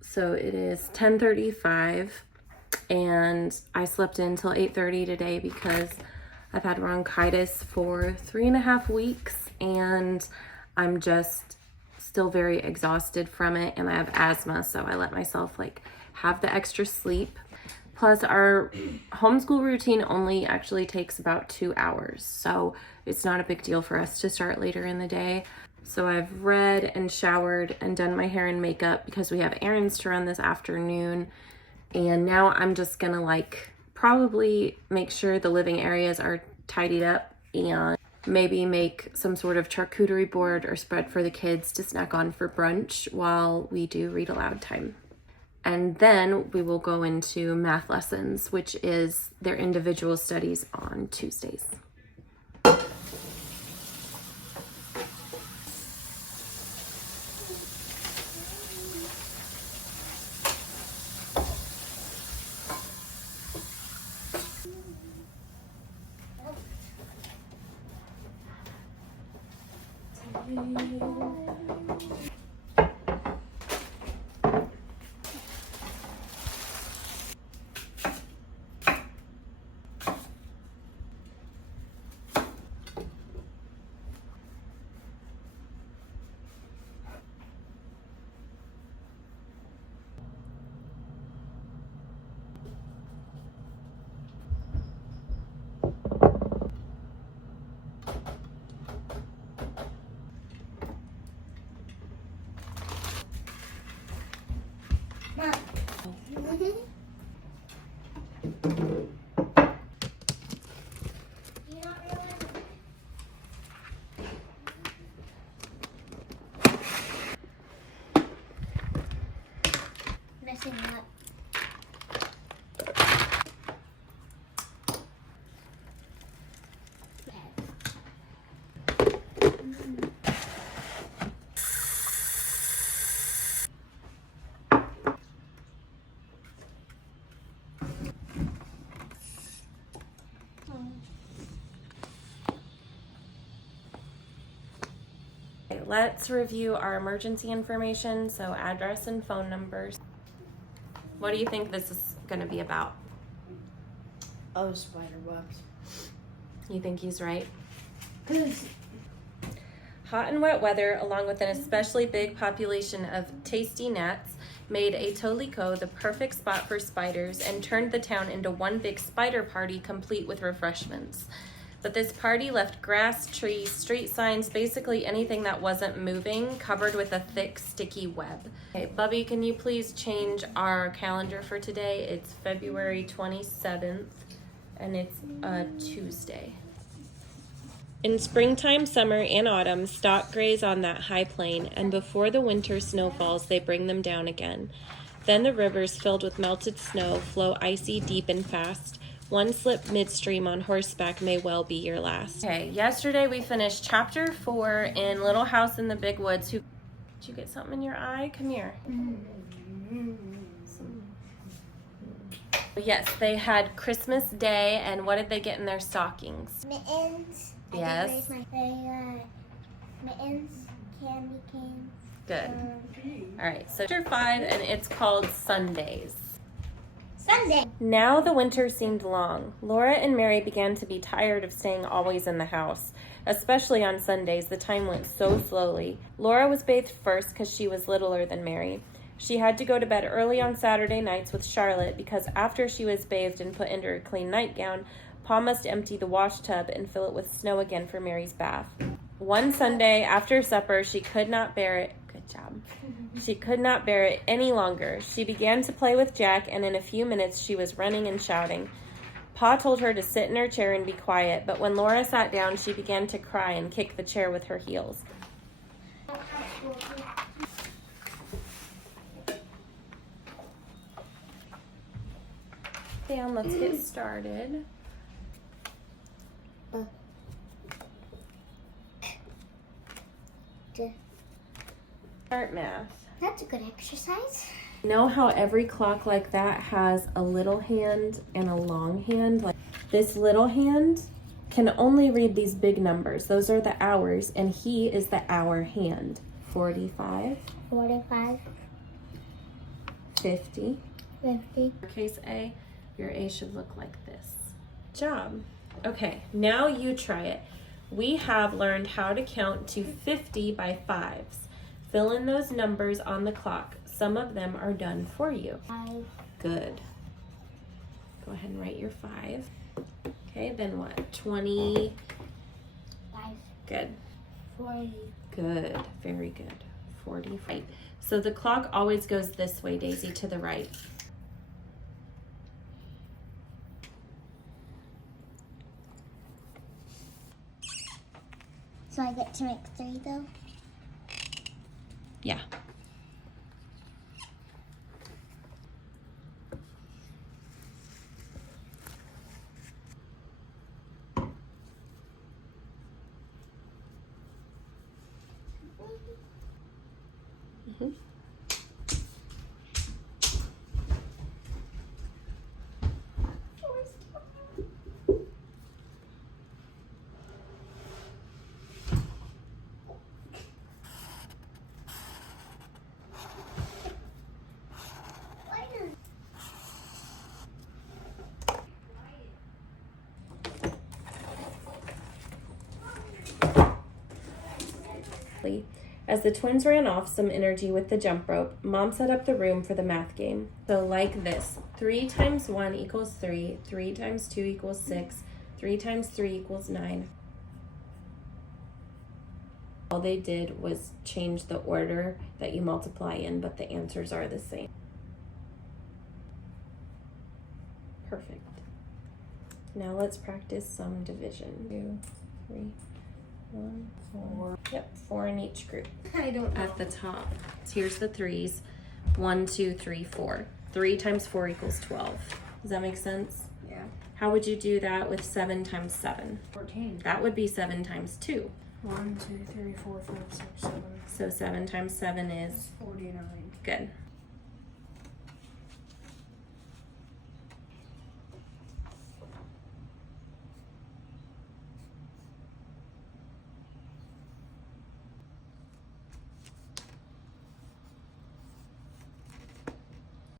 So it is 10:35 and I slept in until 8:30 today because I've had bronchitis for 3.5 weeks and I'm just still very exhausted from it, and I have asthma, so I let myself have the extra sleep. Plus our homeschool routine only actually takes about 2 hours, so it's not a big deal for us to start later in the day. So I've read and showered and done my hair and makeup because we have errands to run this afternoon. And now I'm just gonna probably make sure the living areas are tidied up and maybe make some sort of charcuterie board or spread for the kids to snack on for brunch while we do read aloud time. And then we will go into math lessons, which is their individual studies on Tuesdays. Messing up. Let's review our emergency information, so address and phone numbers. What do you think this is going to be about? Oh, spider webs. You think he's right? Hot and wet weather, along with an especially big population of tasty gnats, made Etoliko the perfect spot for spiders and turned the town into one big spider party complete with refreshments. But this party left grass, trees, street signs, basically anything that wasn't moving, covered with a thick, sticky web. Okay, Bubby, can you please change our calendar for today? It's February 27th, and it's a Tuesday. In springtime, summer, and autumn, stock graze on that high plain, and before the winter snow falls, they bring them down again. Then the rivers filled with melted snow flow icy deep and fast. One slip midstream on horseback may well be your last. Okay, yesterday we finished chapter 4 in Little House in the Big Woods. Did you get something in your eye? Come here. Yes, they had Christmas Day, and what did they get in their stockings? Mittens. Yes. Mittens, candy canes. Good. All right, so chapter 5, and it's called Sundays. Sunday. Now the winter seemed long. Laura and Mary began to be tired of staying always in the house. Especially on Sundays, the time went so slowly. Laura was bathed first because she was littler than Mary. She had to go to bed early on Saturday nights with Charlotte because after she was bathed and put into her clean nightgown, Pa must empty the wash tub and fill it with snow again for Mary's bath. One Sunday after supper, she could not bear it. Good job. She could not bear it any longer. She began to play with Jack, and in a few minutes she was running and shouting. Pa told her to sit in her chair and be quiet, but when Laura sat down, she began to cry and kick the chair with her heels. Dan, let's get started. Start math. That's a good exercise. You know how every clock like that has a little hand and a long hand? Like this little hand can only read these big numbers. Those are the hours, and he is the hour hand. 45, 45, 50. 50. Case A, your A should look like this. Job. Okay, now you try it. We have learned how to count to 50 by fives. Fill in those numbers on the clock. Some of them are done for you. 5, Good. Go ahead and write your 5. Okay, then what? 20. 5, Good. 40. Good. Very good. 40. Right. So the clock always goes this way, Daisy, to the right. So I get to make 3 though? Yeah. Mhm. As the twins ran off some energy with the jump rope, Mom set up the room for the math game. So like this, 3 times 1 equals 3, 3 times 2 equals 6, 3 times 3 equals 9. All they did was change the order that you multiply in, but the answers are the same. Perfect. Now let's practice some division. 2, 3, 1, 4. Yep, 4 in each group. I don't know. At the top, so here's the 3s. 1, 2, 3, 4. 3 times 4 equals 12. Does that make sense? Yeah. How would you do that with 7 times 7? 14. That would be 7 times 2. 1, 2, 3, 4, 5, 6, 7. So 7 times 7 is 49. good.